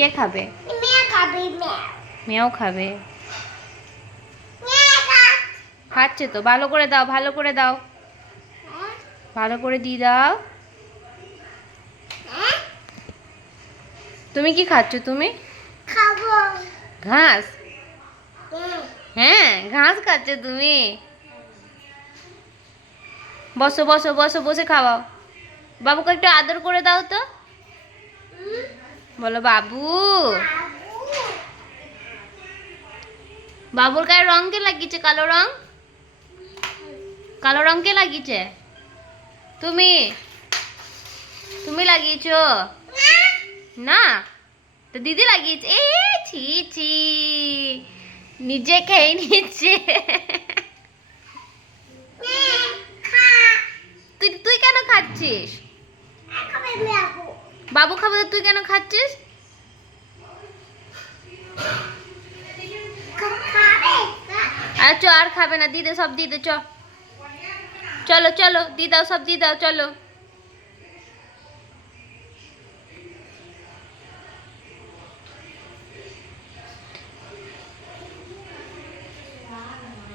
কে খাবে? মেয়েও খাবে। খাচ্ছে তো, ভালো করে দাও, ভালো করে দাও, ভালো করে দিয়ে দাও। তুমি কি খাচ্ছ? তুমি ঘাস? হ্যাঁ, ঘাস খাচ্ছ তুমি। বসো বসো বসো, বসে খাওয়াও। বাবুকে একটু আদর করে দাও তো, বলো বাবু। বাবুর গায়ে রং কে লাগিয়েছে? কালো রং? কালো রং কে লাগিয়েছে? তুমি তুমি লাগিয়েছো না? তো দিদি লাগিয়েছে। এ ছি ছি, নিজে খেয়ে নিচ্ছে। তুই তুই কেন খাচ্ছিস? বাবু খাবে তো তুই কেন খাচ্ছিস? আর খাবে না, দিদে সব দিদে। চলো চলো, দিয়ে দাও, সব দিয়ে দাও, চলো।